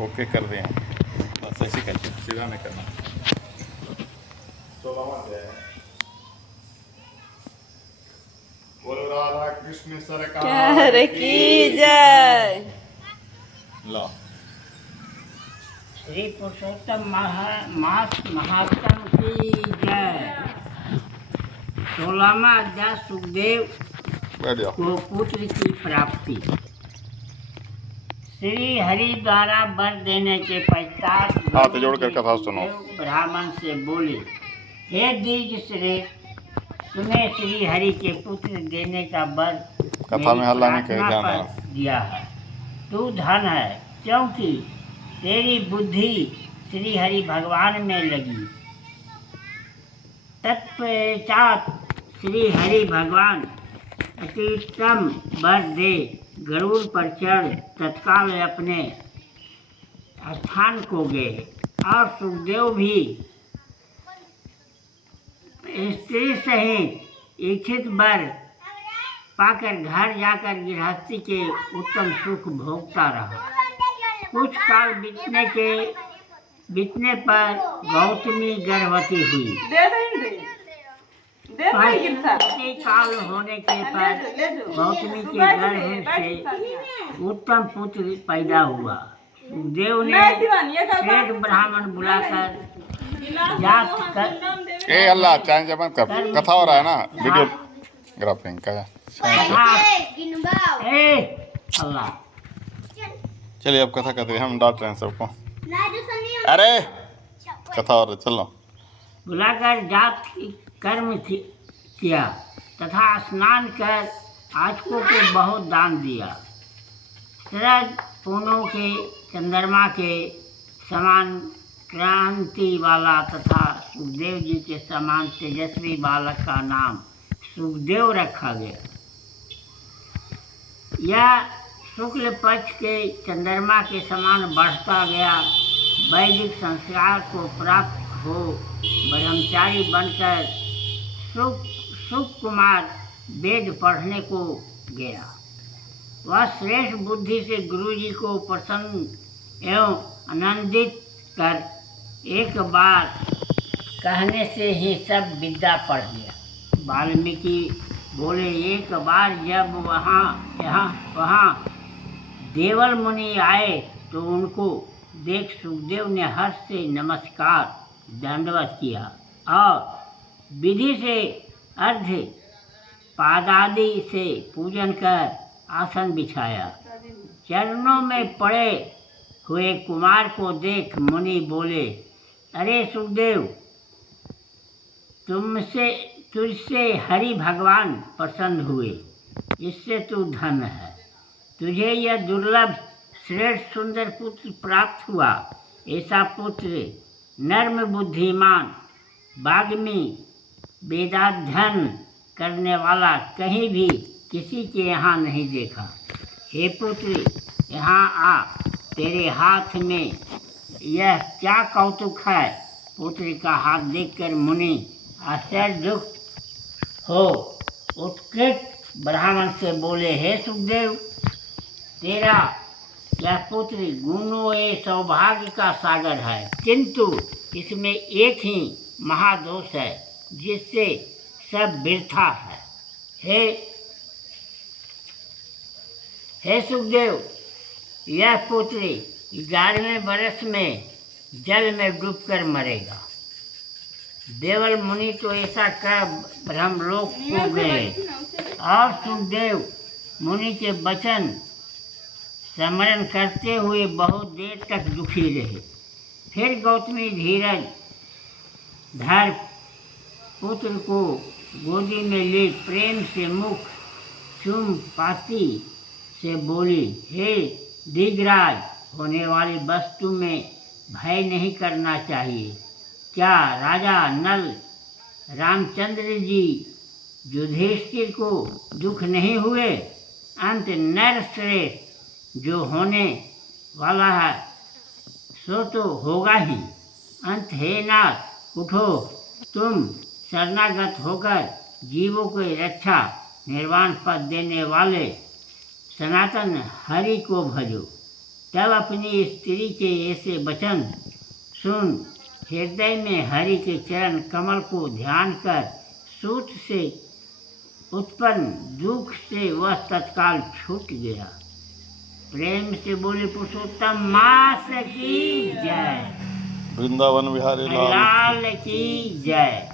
Okay कर दें हम, बस ऐसे कर सीधा नहीं करना। 16वां अध्याय है। बोलो राधा कृष्ण सरकार की जय। लो श्री पुरुषोत्तम मास महात्म की जय। 16वां अध्याय सुखदेव बैठ जाओ। को पुत्र की प्राप्ति। श्री हरि द्वारा वर देने के पश्चात हाथ जोड़कर कथा सुनो। सुखदेव ब्राह्मण से बोले, हे द्विज श्रेष्ठ, तुम्हें श्री हरि के पुत्र देने का वर कथा में हल्ला नहीं करे, प्रार्थना ध्यान पर देना। दिया है। तू धन है, क्योंकि तेरी बुद्धि श्री हरि भगवान में लगी। तत्पश्चात श्री हरि भगवान अत्युत्तम वर दे गरुड़ पर चढ़ तत्काल अपने स्थान को गए और सुखदेव भी स्त्री सहित इच्छित वर पाकर घर जाकर गृहस्थी के उत्तम सुख भोगता रहा। कुछ काल बीतने पर गौतमी गर्भवती हुई। काल होने के पर गौतमी के गर्भ से उत्तम पुत्र पैदा हुआ। देव ने श्रेष्ठ ब्राह्मण बुलाकर जात कर ए अल्लाह चाहे जब कर कथा हो रहा है ना, वीडियो ग्राफिंग का। अल्लाह चलिए अब कथा करते हैं, हम डांट रहे हैं सबको। अरे कथा हो रही, चलो। बुलाकर जात कर्म किया तथा स्नान कर आचकों को बहुत दान दिया। शरद पूनों के चंद्रमा के समान क्रांति वाला तथा सुखदेव जी के समान तेजस्वी बालक का नाम सुखदेव रखा गया। यह शुक्ल पक्ष के चंद्रमा के समान बढ़ता गया। वैदिक संस्कार को प्राप्त हो ब्रह्मचारी बनकर सुख कुमार वेद पढ़ने को गया। वह श्रेष्ठ बुद्धि से गुरु जी को प्रसन्न एवं आनंदित कर एक बार कहने से ही सब विद्या पढ़ लिया। वाल्मीकि बोले, एक बार जब वहाँ देवल मुनि आए तो उनको देख सुखदेव ने हर्ष से नमस्कार दंडवत किया और विधि से अर्घ्य पादादि से पूजन कर आसन बिछाया। चरणों में पड़े हुए कुमार को देख मुनि बोले, अरे सुखदेव, तुझसे हरि भगवान प्रसन्न हुए, इससे तू धन्य है। तुझे यह दुर्लभ श्रेष्ठ सुंदर पुत्र प्राप्त हुआ। ऐसा पुत्र नर्म बुद्धिमान वाग्मी वेदाध्ययन करने वाला कहीं भी किसी के यहाँ नहीं देखा। हे पुत्र, यहाँ आ, तेरे हाथ में यह क्या कौतुक है। पुत्र का हाथ देखकर मुनि आश्चर्ययुक्त हो उत्कृष्ट ब्राह्मण से बोले, हे सुखदेव, तेरा यह पुत्र गुणों ए सौभाग्य का सागर है, किंतु इसमें एक ही महादोष है जिससे सब व्यर्था है। हे सुखदेव, यह पुत्र 11वें वर्ष में जल में डूबकर मरेगा। देवल मुनि तो ऐसा कह ब्रह्मलोक को गए और सुखदेव मुनि के वचन स्मरण करते हुए बहुत देर तक दुखी रहे। फिर गौतमी धीरज धर पुत्र को गोदी में ले प्रेम से मुख चूम पाती से बोली, हे दिग्राज, होने वाली वस्तु में भय नहीं करना चाहिए। क्या राजा नल रामचंद्र जी युधिष्ठिर को दुख नहीं हुए? अंत नर श्रेष्ठ जो होने वाला है सो तो होगा ही। अंत हे नाथ, उठो, तुम शरणागत होकर जीवों की रक्षा निर्वाण पद देने वाले सनातन हरि को भजो। तब अपनी स्त्री के ऐसे वचन सुन हृदय में हरि के चरण कमल को ध्यान कर सूत से उत्पन्न दुख से वह तत्काल छूट गया। प्रेम से बोले पुरुषोत्तम मास की जय, वृंदावन बिहारी लाल लाल की जय।